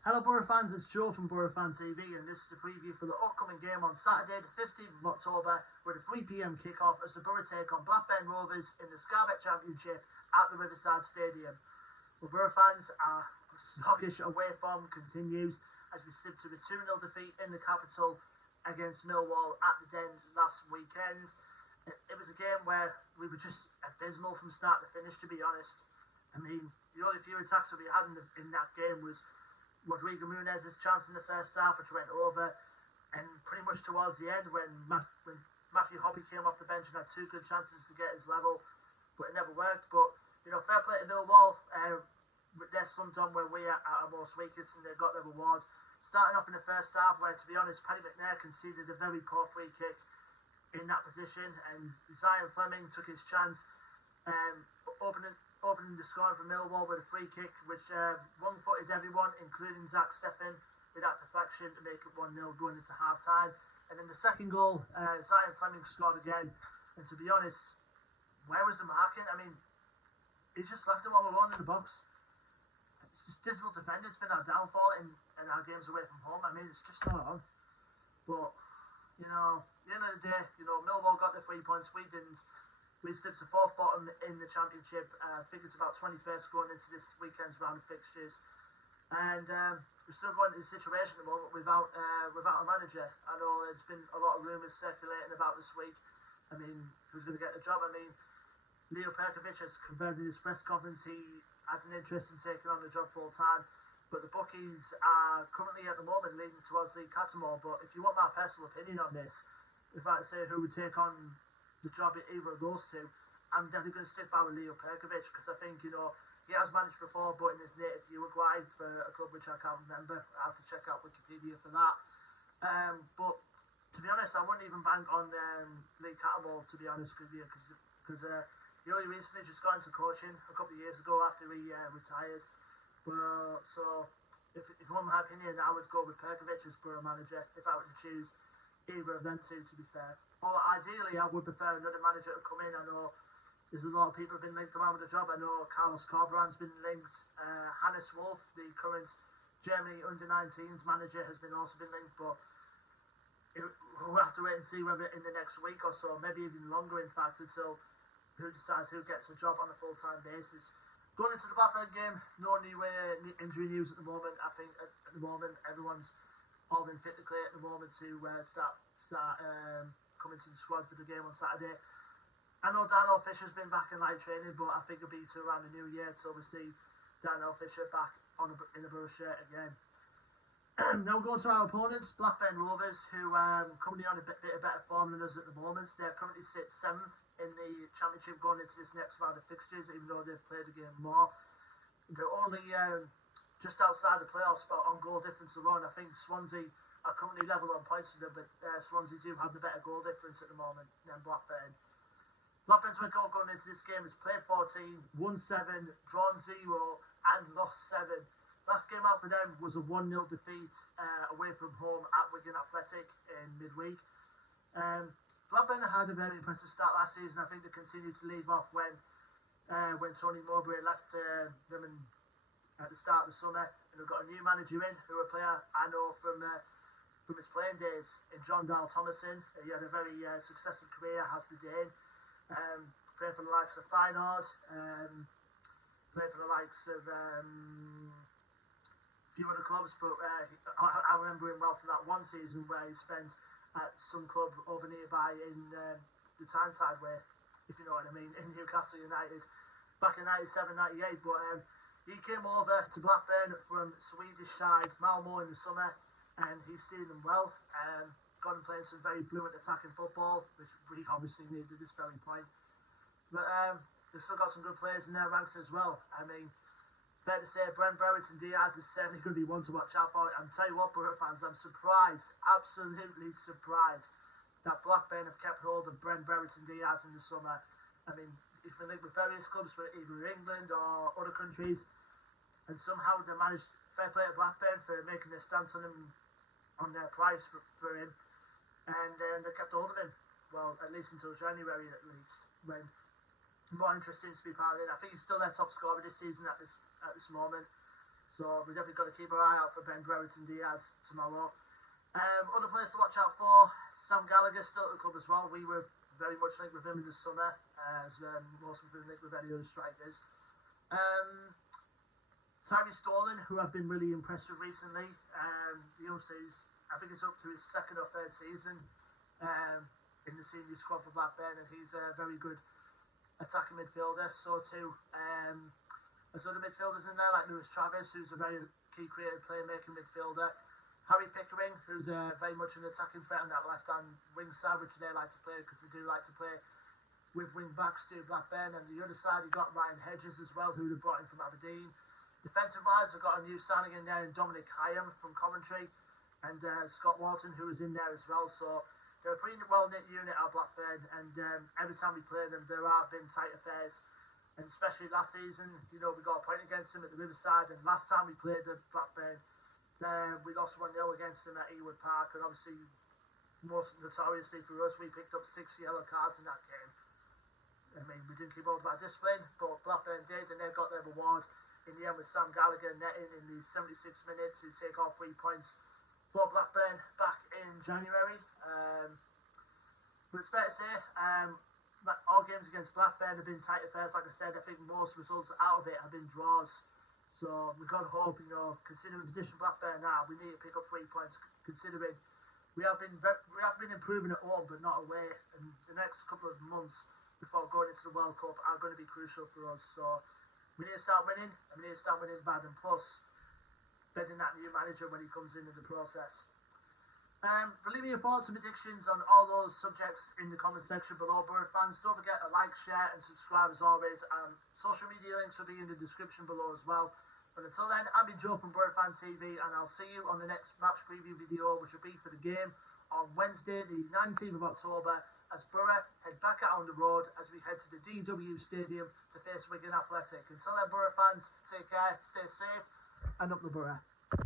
Hello Boro fans, it's Joe from Boro Fan TV and this is the preview for the upcoming game on Saturday the 15th of October with a 3pm kick-off as the Boro take on Blackburn Rovers in the Scarlet Championship at the Riverside Stadium. Well, Boro fans, our sluggish away form continues as we slip to a 2-0 defeat in the capital against Millwall at the Den last weekend. It was a game where we were just abysmal from start to finish, to be honest. I mean, the only few attacks that we had in that game was Rodrigo Munez's chance in the first half, which went over, and pretty much towards the end when Matthew Hoppe came off the bench and had two good chances to get his level, but it never worked. But, you know, fair play to Millwall. They're slumped on when we are at our most weakest and they got their reward. Starting off in the first half where, to be honest, Paddy McNair conceded a very poor free kick in that position, and Zion Fleming took his chance, opening the scoring for Millwall with a free kick, which wrong-footed everyone, including Zach Steffen, with that deflection to make it 1-0 going into half-time. And then the second goal, Zion Fleming scored again. And to be honest, where was the marking? I mean, he just left him all alone in the box. It's just difficult defending. It's been our downfall in our games away from home. I mean, it's just not on. But, you know, at the end of the day, you know, Millwall got the 3 points. We didn't. We slipped to fourth bottom in the championship. I think it's about 21st going into this weekend's round of fixtures. And we're still going into the situation at the moment without a manager. I know there's been a lot of rumours circulating about this week. I mean, who's going to get the job? I mean, Leo Perkovic has confirmed in his press conference he has an interest in taking on the job full time. But the bookies are currently at the moment leaning towards Lee Cattermore. But if you want my personal opinion on this, if I say who would take on the job at either of those two, I'm definitely going to stick by with Leo Perkovic, because I think, you know, he has managed before, but in his native Uruguay for a club which I can't remember. I have to check out Wikipedia for that. But to be honest, I wouldn't even bank on Lee Cattermole, to be honest with you, because he only recently just got into coaching a couple of years ago after he retired. But so if you want my opinion, I would go with Perkovic as Borough manager if I were to choose either of them two, to be fair. Or ideally, I would prefer another manager to come in. I know there's a lot of people who have been linked around with the job. I know Carlos Corberan's been linked. Hannes Wolf, the current Germany under-19s manager, has also been linked. But we'll have to wait and see whether in the next week or so, maybe even longer in fact, until who decides who gets the job on a full-time basis. Going into the Blackburn game, no new injury news at the moment. I think at the moment everyone's all been fit to clear at the moment to start coming to the squad for the game on Saturday. I know Daniel Fisher's been back in light training, but I think it'll be to around the new year till we see Daniel Fisher back in a Borough shirt again. Now we're going to our opponents, Blackburn Rovers, who currently on a bit of better form than us at the moment. They currently sit 7th in the championship going into this next round of fixtures, even though they've played a game more. They're only just outside the playoff spot on goal difference alone. I think Swansea are currently level on points with them, but Swansea do have the better goal difference at the moment than Blackburn. Blackburn's record going into this game is played 14, won 7, drawn 0 and lost 7. Last game out for them was a 1-0 defeat away from home at Wigan Athletic in midweek. Blackburn had a very impressive start last season. I think they continued to leave off when Tony Mowbray left them at the start of the summer, and they've got a new manager in, who a player I know from his playing days in John Dahl Thomason. He had a very successful career, has the Dane, playing for the likes of Feyenoord, playing for the likes of a few other clubs, but I remember him well from that one season where he spent at some club over nearby in the Tyneside way, if you know what I mean, in Newcastle United, back in 97-98, but he came over to Blackburn from Swedish side Malmo in the summer, and he's steered them well. Got him playing some very fluent attacking football, which we obviously need at this very point. But they've still got some good players in their ranks as well. I mean, fair to say, Brent Brereton Diaz is certainly going to be one to watch out for. And tell you what, Borough fans, I'm surprised, absolutely surprised, that Blackburn have kept hold of Brent Brereton Diaz in the summer. I mean, he's been linked with various clubs for either England or other countries, and somehow they managed, fair play to Blackburn for making their stance on him, on their price for him, and they kept hold of him. Well, at least until January, at least, when more interesting to be part of it. I think he's still their top scorer this season at this moment. So we've definitely got to keep our eye out for Ben Brereton Diaz tomorrow. Other players to watch out for, Sam Gallagher still at the club as well. We were very much linked with him in the summer, as most of them linked with any other strikers. Tyree Stalling, who I've been really impressed with recently. The youngster, I think it's up to his second or third season in the senior squad for Blackburn, and he's a very good attacking midfielder. So too, there's other midfielders in there like Lewis Travis, who's a very key creative playmaking midfielder. Harry Pickering, who's very much an attacking threat on that left-hand wing side, which they like to play because they do like to play with wing-backs to Blackburn. And the other side, you've got Ryan Hedges as well, who they brought in from Aberdeen. Defensive-wise, they've got a new signing in there in Dominic Hyam from Coventry, and Scott Wharton, who is in there as well. So they're a pretty well-knit unit at Blackburn, and every time we play them, there have been tight affairs. And especially last season, we got a point against them at the Riverside, and last time we played at Blackburn, we lost 1-0 against them at Ewood Park, and obviously, most notoriously for us, we picked up 6 yellow cards in that game. I mean, we didn't keep up that discipline, but Blackburn did, and they got their reward in the end with Sam Gallagher netting in the 76 minutes to take off 3 points for Blackburn back in January. But it's fair to say, all games against Blackburn have been tight affairs. Like I said, I think most results out of it have been draws. So we've got to hope, considering the position Blackburn now, we need to pick up 3 points. Considering we have been improving at home, but not away. And the next couple of months before going into the World Cup are going to be crucial for us. So we need to start winning, and we need to start winning bad. And plus, bedding that new manager when he comes into the process. But leave me your thoughts and predictions on all those subjects in the comment section below, Boro fans. Don't forget to like, share and subscribe as always, and social media links will be in the description below as well. But until then, I've been Joe from Boro Fan TV, and I'll see you on the next match preview video, which will be for the game on Wednesday the 19th of October, as Boro head back out on the road as we head to the DW Stadium to face Wigan Athletic. Until then, Boro fans, take care, stay safe, and up the Boro.